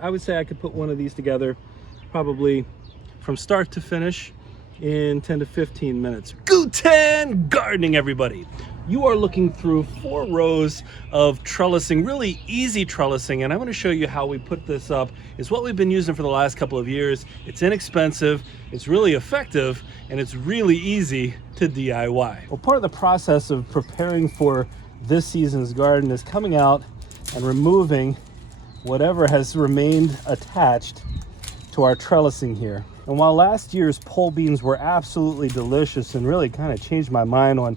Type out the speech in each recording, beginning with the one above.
I would say I could put one of these together probably from start to finish in 10 to 15 minutes. Guten gardening, everybody. You are looking through 4 rows of trellising, really easy trellising, and I'm going to show you how we put this up. It's what we've been using for the last couple of years. It's inexpensive, it's really effective, and it's really easy to DIY. Well, part of the process of preparing for this season's garden is coming out and removing whatever has remained attached to our trellising here. And while last year's pole beans were absolutely delicious and really kind of changed my mind on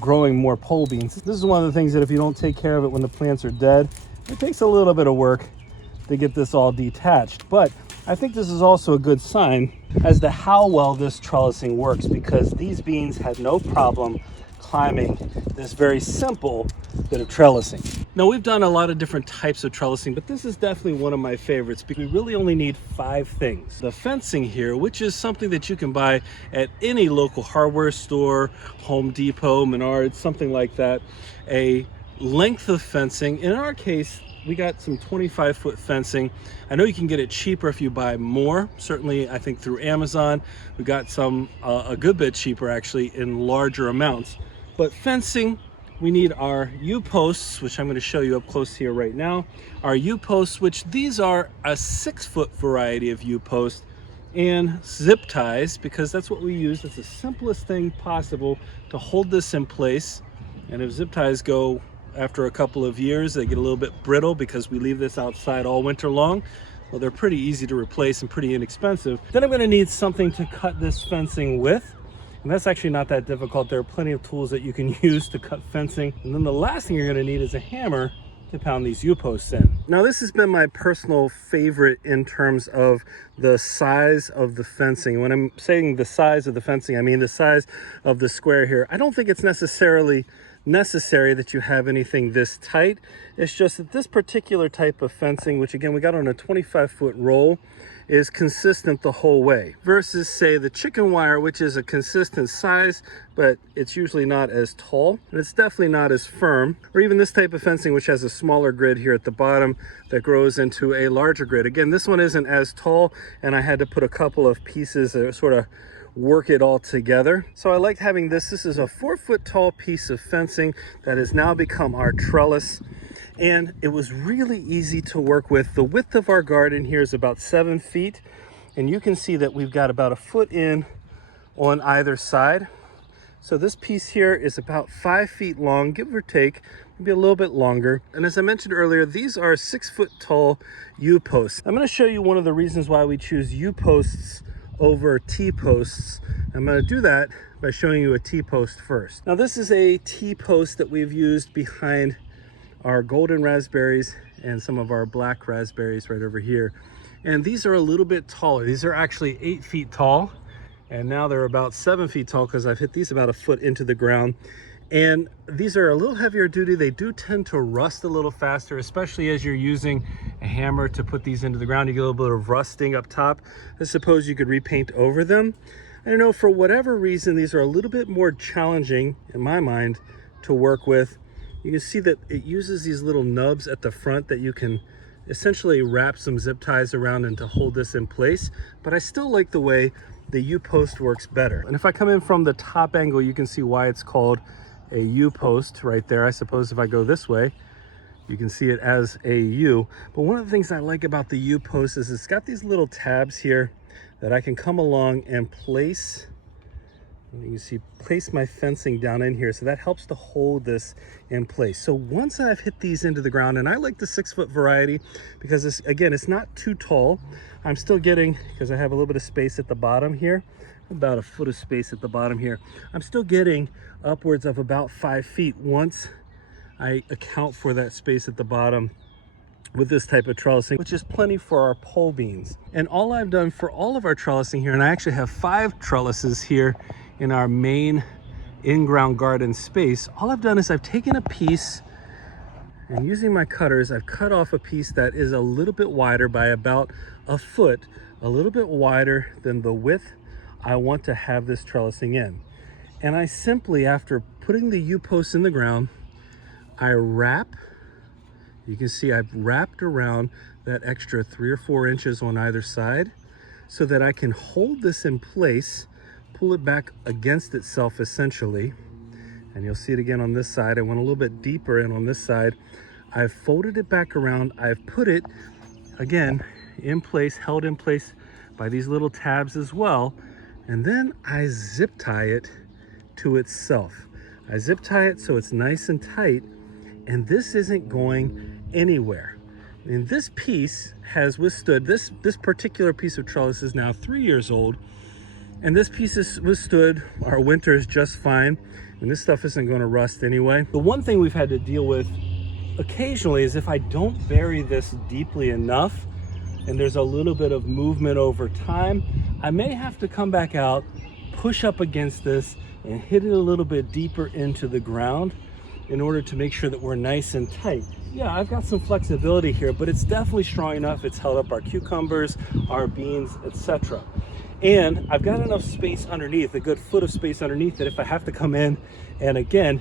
growing more pole beans, this is one of the things that if you don't take care of it when the plants are dead, it takes a little bit of work to get this all detached. But I think this is also a good sign as to how well this trellising works, because these beans had no problem climbing this very simple bit of trellising. Now, we've done a lot of different types of trellising, but this is definitely one of my favorites because we really only need 5 things. The fencing here, which is something that you can buy at any local hardware store, Home Depot, Menards, something like that. A length of fencing. In our case, we got some 25-foot fencing. I know you can get it cheaper if you buy more. Certainly, I think through Amazon, we got some a good bit cheaper actually in larger amounts. But fencing, we need our U-posts, which I'm going to show you up close here right now. Our U-posts, which these are a 6-foot variety of U-posts, and zip ties, because that's what we use. It's the simplest thing possible to hold this in place. And if zip ties go after a couple of years, they get a little bit brittle because we leave this outside all winter long. Well, they're pretty easy to replace and pretty inexpensive. Then I'm going to need something to cut this fencing with. And that's actually not that difficult. There are plenty of tools that you can use to cut fencing. And then the last thing you're going to need is a hammer to pound these U-posts in. Now, this has been my personal favorite in terms of the size of the fencing. When I'm saying the size of the fencing, I mean the size of the square here. I don't think it's necessarily necessary that you have anything this tight. It's just that this particular type of fencing, which again we got on a 25-foot roll, is consistent the whole way, versus say the chicken wire, which is a consistent size, but it's usually not as tall and it's definitely not as firm. Or even this type of fencing, which has a smaller grid here at the bottom that grows into a larger grid. Again, this one isn't as tall, and I had to put a couple of pieces that sort of work it all together. So I liked having this. This is a 4-foot tall piece of fencing that has now become our trellis, and it was really easy to work with. The width of our garden here is about 7 feet, and you can see that we've got about a foot in on either side. So this piece here is about 5 feet long, give or take, maybe a little bit longer. And as I mentioned earlier, these are 6-foot tall U-posts. I'm going to show you one of the reasons why we choose U-posts over T-posts. I'm going to do that by showing you a T-post first. Now, this is a T-post that we've used behind our golden raspberries and some of our black raspberries right over here. And these are a little bit taller. These are actually 8 feet tall, and now they're about 7 feet tall because I've hit these about a foot into the ground. And these are a little heavier duty. They do tend to rust a little faster, especially as you're using a hammer to put these into the ground. You get a little bit of rusting up top. I suppose you could repaint over them. I don't know, for whatever reason, these are a little bit more challenging in my mind to work with. You can see that it uses these little nubs at the front that you can essentially wrap some zip ties around and to hold this in place. But I still like the way the U-post works better. And if I come in from the top angle, you can see why it's called a U-post right there. I suppose if I go this way, you can see it as a U. But one of the things I like about the U-post is it's got these little tabs here that I can come along and place. You can see, place my fencing down in here, so that helps to hold this in place. So once I've hit these into the ground, and I like the 6-foot variety because it's, again, it's not too tall. I'm still getting, because I have a little bit of space at the bottom here, about a foot of space at the bottom here, I'm still getting upwards of about 5 feet once I account for that space at the bottom with this type of trellising, which is plenty for our pole beans. And all I've done for all of our trellising here, and I actually have 5 trellises here in our main in-ground garden space, all I've done is I've taken a piece and using my cutters, I've cut off a piece that is a little bit wider by about a foot, a little bit wider than the width I want to have this trellising in. And I simply, after putting the U-posts in the ground, I wrap, you can see I've wrapped around that extra 3 or 4 inches on either side so that I can hold this in place, pull it back against itself essentially. And you'll see it again on this side. I went a little bit deeper in on this side. I've folded it back around. I've put it, again, in place, held in place by these little tabs as well. And then I zip tie it to itself. I zip tie it so it's nice and tight, and this isn't going anywhere. And this piece has withstood, this particular piece of trellis is now 3 years old, and this piece has withstood our winters just fine, and this stuff isn't going to rust anyway. The one thing we've had to deal with occasionally is if I don't bury this deeply enough, and there's a little bit of movement over time, I may have to come back out, push up against this, and hit it a little bit deeper into the ground in order to make sure that we're nice and tight. Yeah, I've got some flexibility here, but it's definitely strong enough. It's held up our cucumbers, our beans, etc. And I've got enough space underneath, a good foot of space underneath, that if I have to come in and again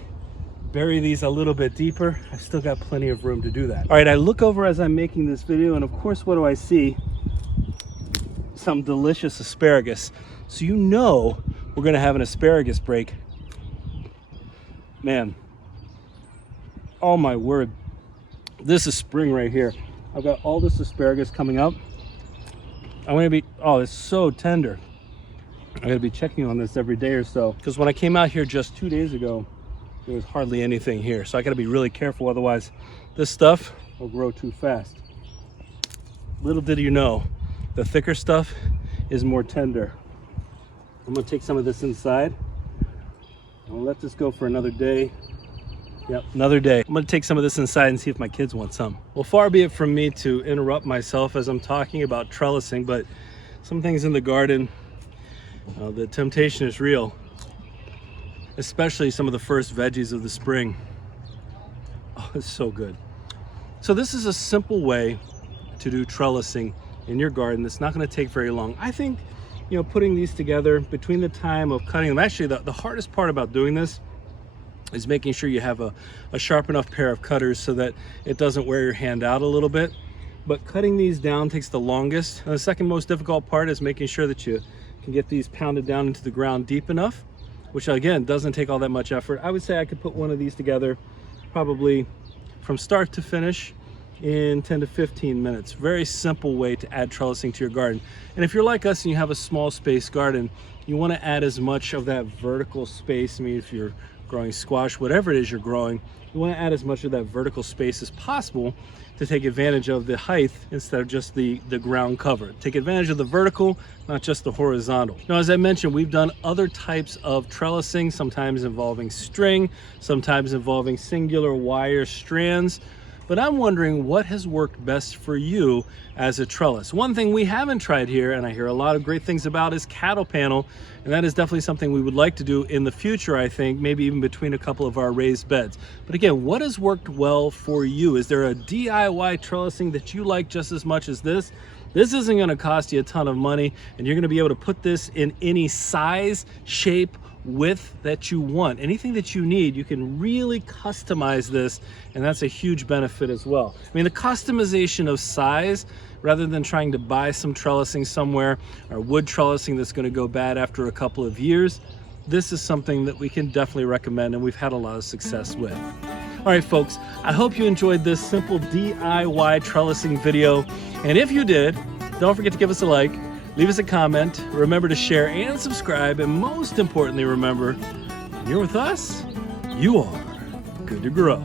bury these a little bit deeper, I've still got plenty of room to do that. All right, I look over as I'm making this video, and of course, what do I see? Some delicious asparagus. So you know we're gonna have an asparagus break. Man, oh my word, this is spring right here. I've got all this asparagus coming up. I'm gonna be, oh, it's so tender. I'm gonna be checking on this every day or so, because when I came out here just 2 days ago, there was hardly anything here. So I gotta be really careful, otherwise this stuff will grow too fast. Little did you know, the thicker stuff is more tender. I'm gonna take some of this inside. I'll let this go for another day. Yep, another day. I'm gonna take some of this inside and see if my kids want some. Well, far be it from me to interrupt myself as I'm talking about trellising, but some things in the garden, the temptation is real, especially some of the first veggies of the spring. Oh, it's so good. So this is a simple way to do trellising in your garden. It's not gonna take very long. I think, you know, putting these together between the time of cutting them, actually the hardest part about doing this is making sure you have a sharp enough pair of cutters so that it doesn't wear your hand out a little bit. But cutting these down takes the longest. And the second most difficult part is making sure that you can get these pounded down into the ground deep enough, which again, doesn't take all that much effort. I would say I could put one of these together probably from start to finish in 10 to 15 minutes. Very simple way to add trellising to your garden. And if you're like us and you have a small space garden, you want to add as much of that vertical space. I mean, if you're growing squash, whatever it is you're growing, you want to add as much of that vertical space as possible to take advantage of the height instead of just the ground cover. Take advantage of the vertical, not just the horizontal. Now, as I mentioned, we've done other types of trellising, sometimes involving string, sometimes involving singular wire strands. But I'm wondering what has worked best for you as a trellis. One thing we haven't tried here, and I hear a lot of great things about, is cattle panel. And that is definitely something we would like to do in the future, I think, maybe even between a couple of our raised beds. But again, what has worked well for you? Is there a DIY trellising that you like just as much as this? This isn't gonna cost you a ton of money, and you're gonna be able to put this in any size, shape, width that you want. Anything that you need, you can really customize this, and that's a huge benefit as well. I mean, the customization of size, rather than trying to buy some trellising somewhere or wood trellising that's going to go bad after a couple of years, this is something that we can definitely recommend, and we've had a lot of success with. All right, folks, I hope you enjoyed this simple DIY trellising video, and if you did, don't forget to give us a like, leave us a comment, remember to share and subscribe, and most importantly, remember, when you're with us, you are good to grow.